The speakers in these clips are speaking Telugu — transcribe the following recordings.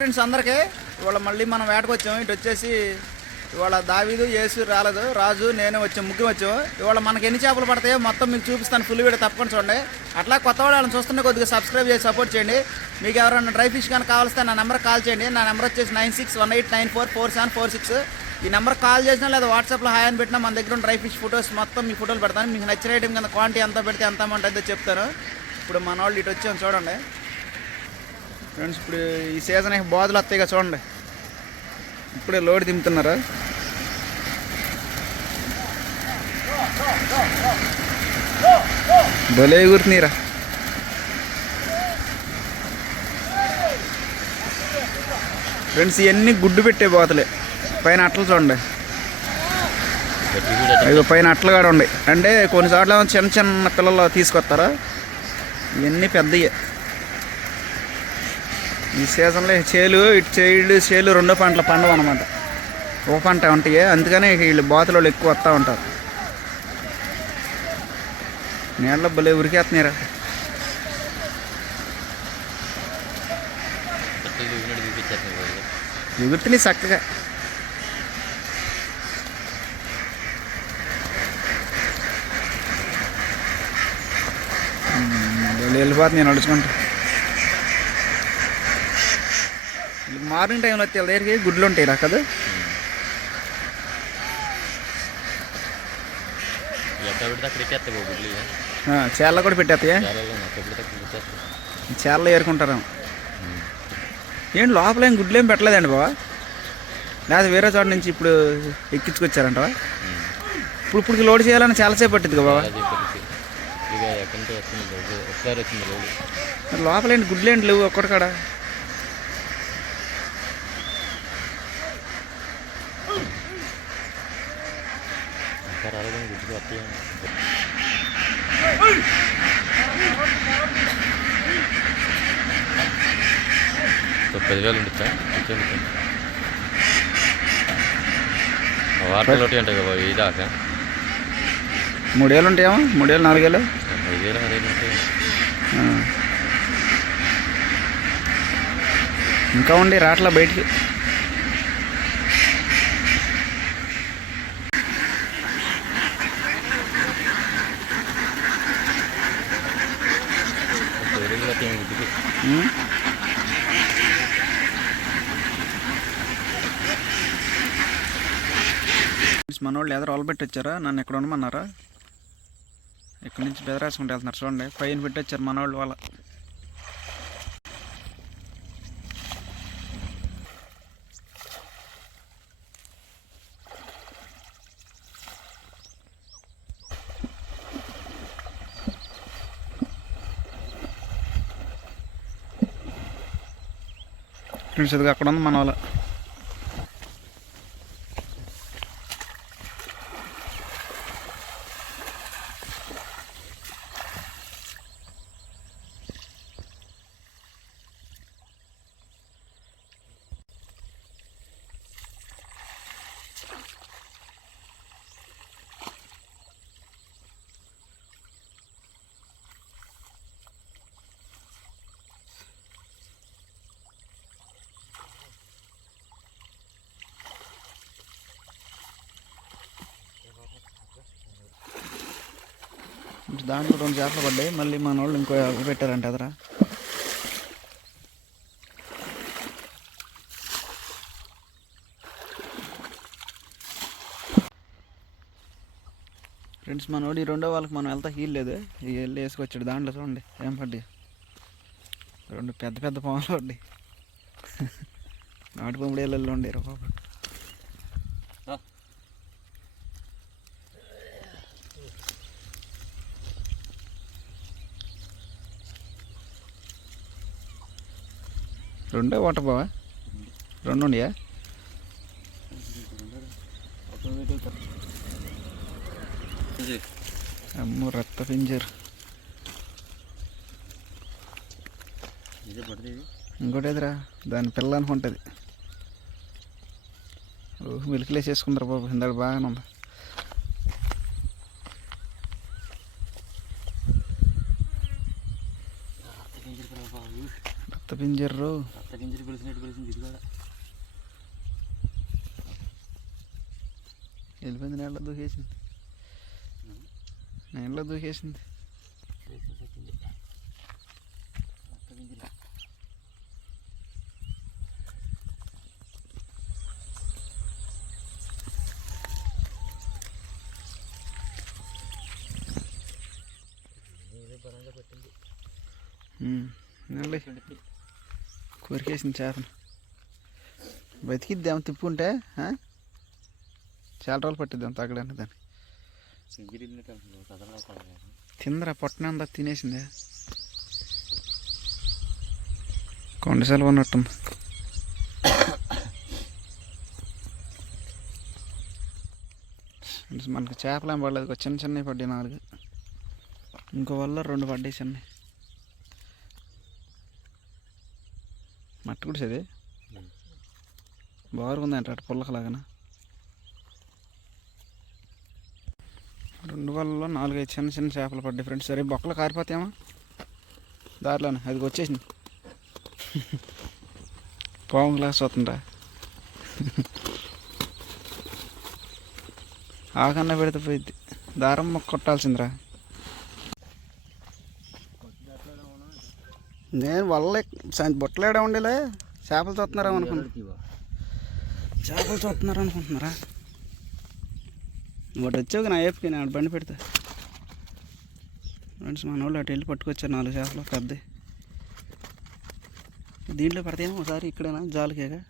ఫ్రెండ్స్ అందరికీ ఇవాళ మళ్ళీ మనం వేటకు వచ్చాము ఇటు వచ్చేసి ఇవాళ దావీదు యేసు రాలేదు. రాజు నేను వచ్చాం ముగ్గురు వచ్చాము ఇవాళ మనకి ఎన్ని చేపలు పడతాయో మొత్తం మీకు చూపిస్తాను ఫుల్ వీడియో తప్పకుండా చూడండి. అట్లా కొత్త వాళ్ళని చూస్తుంటే కొద్దిగా సబ్స్క్రైబ్ చేసి సపోర్ట్ చేయండి. మీకు ఎవరైనా డ్రై ఫిష్ కానీ కావాల్స్తే నా నెంబర్ కాల్ చేయండి. నా నెంబర్ వచ్చేసి nine six one eight nine four four seven four six. ఈ నెంబర్ కాల్ చేసినా లేదా వాట్సాప్లో హాయ్ అని పెట్టినా మన దగ్గర ఉన్న డ్రై ఫిష్ ఫొటోస్ మొత్తం మీ ఫోటోలు పెడతాను. మీకు నచ్చిన ఐటమ్ కింద క్వాంటిటీ ఎంత పెడితే ఎంత అమౌంట్ అయితే చెప్తాను. ఇప్పుడు మన వాళ్ళు ఇటు వచ్చాము చూడండి. ఫ్రెండ్స్ ఇప్పుడు ఈ సీజన్ బోధలు వస్తాయి కదా చూడండి. ఇప్పుడే లోడ్ దింపుతున్నారు? భలే ఎగురుతున్నాయిరా. ఫ్రెండ్స్ ఇవన్నీ గుడ్డు పెట్టే బోతలే. పైన అట్టలు చూడండి. అవి పైన అట్టలు కూడా ఉన్నాయి అంటే కొన్నిసార్లు చిన్న చిన్న పిల్లలు తీసుకొస్తారా? ఇవన్నీ పెద్దయ్యే ఈ సీజన్లో చేలు ఇటు చేలు చేలు రెండో పంటల పండవు అనమాట ఒక పంట ఉంటాయి అందుకనే వీళ్ళు బాతులు ఎక్కువ వస్తూ ఉంటారు. నీళ్ళ భలే ఉరికేస్తున్నారా ఎగురుతున్నాయి చక్కగా. వెళ్ళిపోతుంది నేను నడుచుకుంటా. మార్నింగ్ టైంలో దగ్గరికి గుడ్లు ఉంటాయి రా కదా బాబు గుడ్లు చేళ్ళ కూడా పెట్టేస్తాయా? చేళ్ళలో ఏరుకుంటారు. ఏంటి లోపల ఏం గుడ్లు ఏం పెట్టలేదండి బావా? లేదా వేరే చోట నుంచి ఇప్పుడు ఎక్కించుకొచ్చారంటవా? ఇప్పుడు ఇప్పుడు లోడ్ చేయాలని చాలాసేపు పట్టింది కదా బావా? అదే పరిస్థితి ఇక ఎక్కడి నుంచి వస్తుంది రోజు ఒకసారి వచ్చింది రోజు మరి లోపల ఏంటి గుడ్లు ఏంటి సో పదివేలు ఉండొచ్చా కూర్చొని వార్తలు ఒకటి ఉంటాయి కదా ఈ దాకా మూడేళ్ళు ఉంటాయేమో మూడేళ్ళు నాలుగేళ్ళు ఐదేళ్ళు ఆరేళ్ళు ఉంటాయి. ఇంకా ఉండి రాట్లా బయటికి పదివేలు వస్తాయి గుడ్డుకి మన వాళ్ళు ఎదురు వాళ్ళు వచ్చారా నన్ను ఎక్కడ ఉండమన్నారా? ఇక్కడ నుంచి బెదరాసుకుంటూ వెళ్తున్నారు చూడండి. పైన పెట్టి వచ్చారు వాళ్ళ. వాళ్ళ ఫ్రెండ్స్ అక్కడ ఉంది మన వాళ్ళ దాంట్లో రెండు చేపలు పడ్డాయి. మళ్ళీ మన వాళ్ళు ఇంకో పెట్టారంట అదరా ఫ్రెండ్స్ మనోడు ఈ రెండో వాళ్ళకి మనం వెళ్తా హీల్ లేదు. వెళ్ళి వేసుకొచ్చాడు. దాంట్లో చూడండి ఏం పడ్డాయి. రెండు పెద్ద పెద్ద పాములు పడ్డాయి. నాటు పంపిడి వెళ్ళి రా బాబు రెండే వాటర్ బావా? రెండు ఉన్నాయా అమ్మో రక్త పింజర్. ఇంకోటి ఎదురా దాని పిల్ల అనుకుంటుంది. ఓ మిల్క్లేసి వేసుకుంటారు బాబు. ఇందాడు బాగానే ఉంది. రక్త పింజర్రు. గింజలు పిలిచినట్టు పిలిచింది ఇది కూడా వెళ్ళిపోయింది నీళ్ళ దూకేసింది. నీళ్ళ దూకేసింది. బలంగా పట్టింది. కొరికేసింది చేపను. బతికిద్దాం తిప్పుకుంటే చాలా రోజులు పట్టిద్దాం తగ్గడానికి దాన్ని. తిందరా పొట్టనంతా తినేసిందే. కొండసాలు ఉన్నట్టుంది. మనకు చేపలేం చేపలు పడలేదు చిన్న చిన్నవి పడ్డాయి నాలుగు. ఇంకో వల్ల రెండు పడ్డాయి చిన్నవి. మట్టి గుడిసేది బాగుందంట అటు పుల్లకలాగన రెండు వల్ల నాలుగైదు చిన్న చిన్న చేపలు పడ్డాయి ఫ్రెండ్స్ సరే బొక్కలు కారిపోతాయేమో దారిలోనే అది వచ్చేసింది. పాము గ్లాస్ వస్తుందా ఆకన్నా పెడితే పోయింది దారం మొక్క కొట్టాల్సిందిరా. నేను వల్ల బొట్టలేడా ఉండేలే? చేపలు చూస్తున్నారా అనుకున్నా చేపలు చూస్తున్నారు అనుకుంటున్నారా? ఒకటి వచ్చావు నా ఏపుకి నేను బండి పెడతా. ఫ్రెండ్స్ మన వాళ్ళు అటు వెళ్ళి పట్టుకొచ్చారు నాలుగు చేపలు పెద్ద దీంట్లో పడతాయేమో ఒకసారి ఇక్కడేనా? జాలికేగా?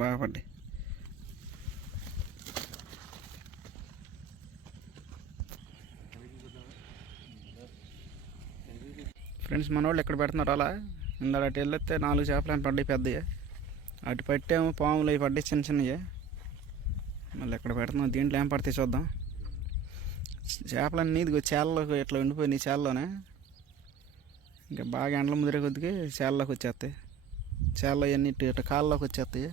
బాగా పడ్డాయి. ఫ్రెండ్స్ మన వాళ్ళు ఎక్కడ పెడుతున్నారు అలా? ఇందాక అటు వెళ్ళొస్తే నాలుగు చేపలు అని పడ్డాయి పెద్దవి అటు పట్టేమో పాములు అవి పడ్డాయి చిన్న చిన్నవి మళ్ళీ ఎక్కడ పెడుతున్నాం దీంట్లో ఏం పడితే చూద్దాం. చేపలన్నీ ఇదిగో చేలలోకి ఇట్లా ఉండిపోయినాయి చేలలోనే. ఇంకా బాగా ఎండల ముదిరే కొద్దికి చేలలోకి వచ్చేస్తాయి. చేలలో ఇవన్నీ ఇటు ఇటు కాళ్ళలోకి వచ్చేస్తాయి.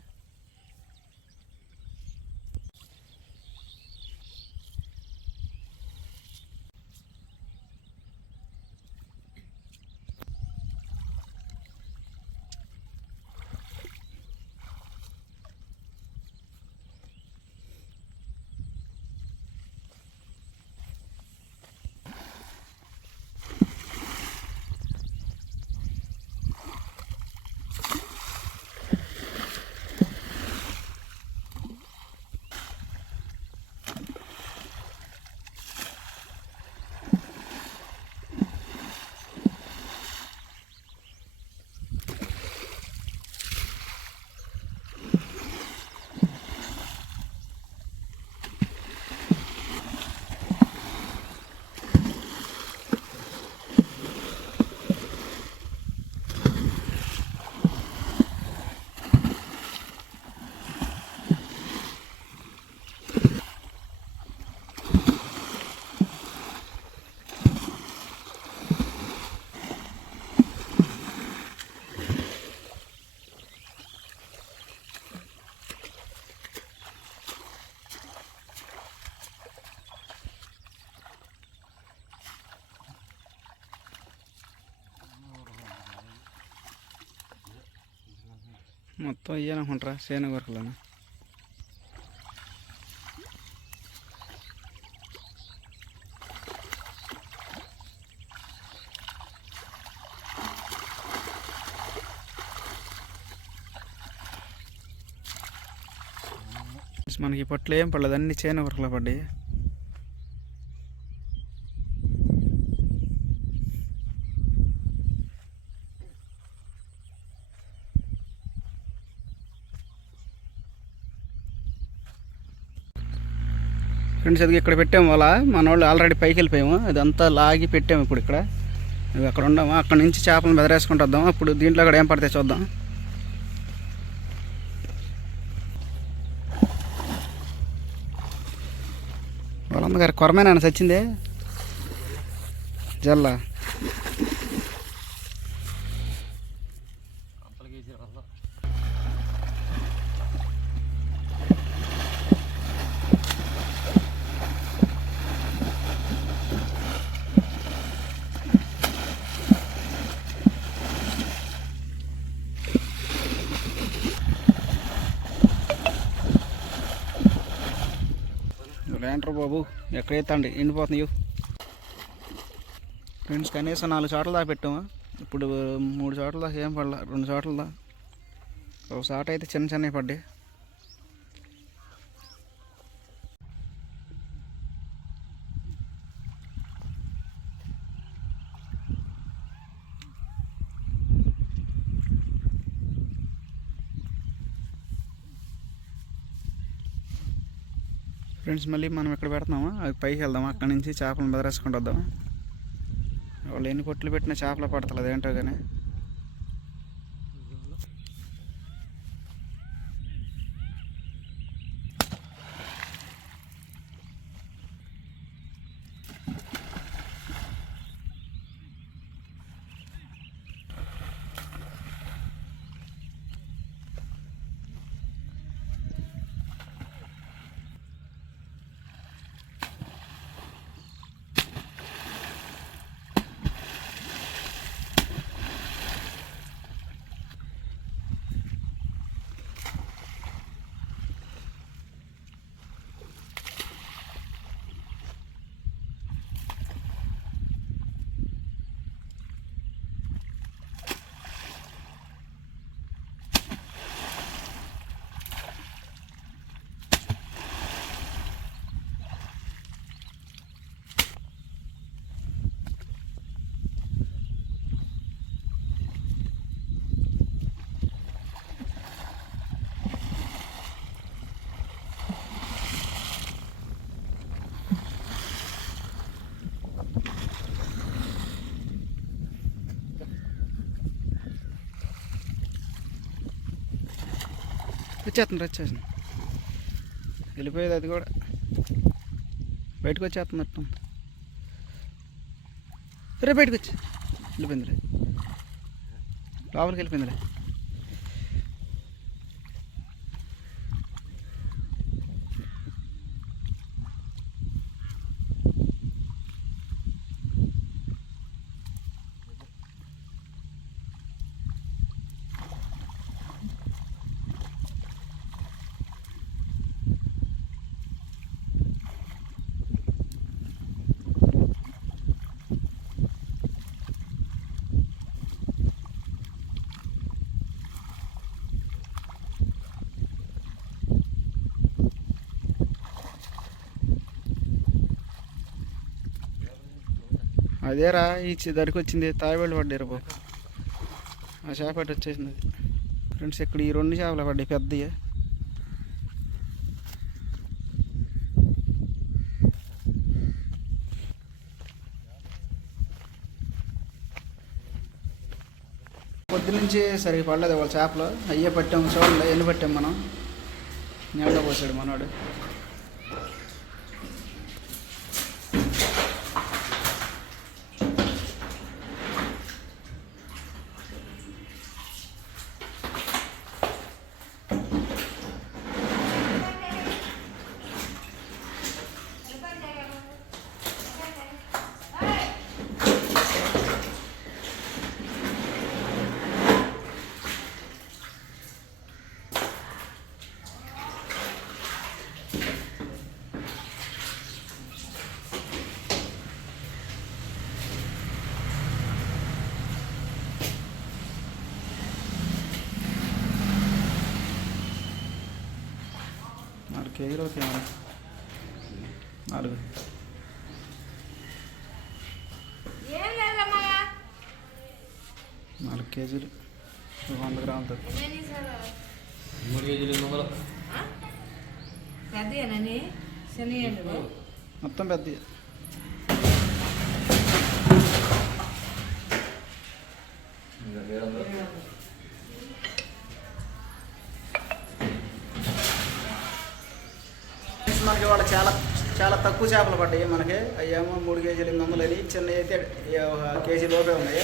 మొత్తం ఇయ్యాలనుకుంటారా సేన కొరకలను? మనకి పట్లు ఏం పడలేదు. అన్ని చేను కొరకలు పడ్డాయి. ఫ్రెండ్స్ అది ఇక్కడ పెట్టాము వాళ్ళ మన వాళ్ళు ఆల్రెడీ పైకి వెళ్ళిపోయాము. అదంతా లాగి పెట్టాము ఇప్పుడు ఇక్కడ. ఇవి అక్కడ ఉండము? అక్కడ నుంచి చేపలను బెదరేసుకుంటూ వద్దాం అప్పుడు దీంట్లో కూడా ఏం పడతాయి చూద్దాం. వాళ్ళమ్మ గారు కొరమేనా? చచ్చిందే జల్లా. లేంటర్ బాబు? ఎక్కడైతే ఎండిపోతున్నాయి. ఫ్రెండ్స్ కనీసం నాలుగు చోట్ల దాకా పెట్టాము? ఇప్పుడు మూడు చోట్ల దాకా ఏం పడలా? రెండు చోట్ల దా ఒక చోట అయితే చిన్న చిన్నవి పడ్డాయి. ఫ్రెండ్స్ మళ్ళీ మనం ఎక్కడ పెడతాము? అవి పైకి వెళ్దాం అక్కడి నుంచి చేపలను బెదరేసుకుంటూ వద్దాం వాళ్ళు ఎన్ని కొట్లు పెట్టిన చేపలు పడతలేదు ఏంటో కానీ వచ్చేస్తుంది వచ్చేసింది వెళ్ళిపోయేది అది కూడా. బయటకు వచ్చేస్తున్నట్టు రే బయటకు వచ్చి. వెళ్ళిపోయిందిలే. లోపలికి వెళ్ళిపోయిందిలే. అదేరా ఈ దరికి వచ్చింది తాయిబడి పడ్డారు బాబు. ఆ చేప వచ్చేసింది? ఫ్రెండ్స్ ఇక్కడ ఈ రెండు చేపలు పడ్డాయి పెద్దవి పొద్దు నుంచి సరిగ్గా పడలేదు వాళ్ళ చేపలు. అయ్యే పట్టాము చూడండి ఎన్ని పట్టాం మనం. నీళ్ళలో పోసాడు మనోడు నాలుగు కేజీలు అవుతాయి మరి నాలుగు. నాలుగు కేజీలు. వంద గ్రాములు మూడు కేజీలు మొత్తం పెద్ద ఏడు వందలు మనకి వాళ్ళ చాలా చాలా తక్కువ చేపలు పడ్డాయి మనకి. అయ్యేమో మూడు కేజీలు ఎనిమిది వందలు అని చిన్న అయితే ఈ ఒక కేజీ లోపే ఉన్నాయి.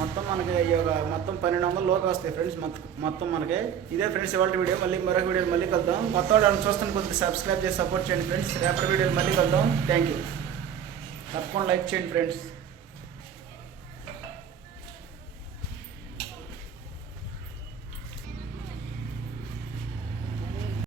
మొత్తం మనకి ఒక మొత్తం పన్నెండు వందల లోకి వస్తాయి ఫ్రెండ్స్ మొత్తం మొత్తం మనకి. ఇదే ఫ్రెండ్స్ ఇవాళ వీడియో. మళ్ళీ మరొక వీడియో మళ్ళీ కలుద్దాం. మొత్తం వాళ్ళు చూస్తున్న కొద్దిగా సబ్స్క్రైబ్ చేసి సపోర్ట్ చేయండి ఫ్రెండ్స్ రేపటి వీడియోలు మళ్ళీ కలుద్దాం. థ్యాంక్ యూ తప్పకుండా లైక్ చేయండి ఫ్రెండ్స్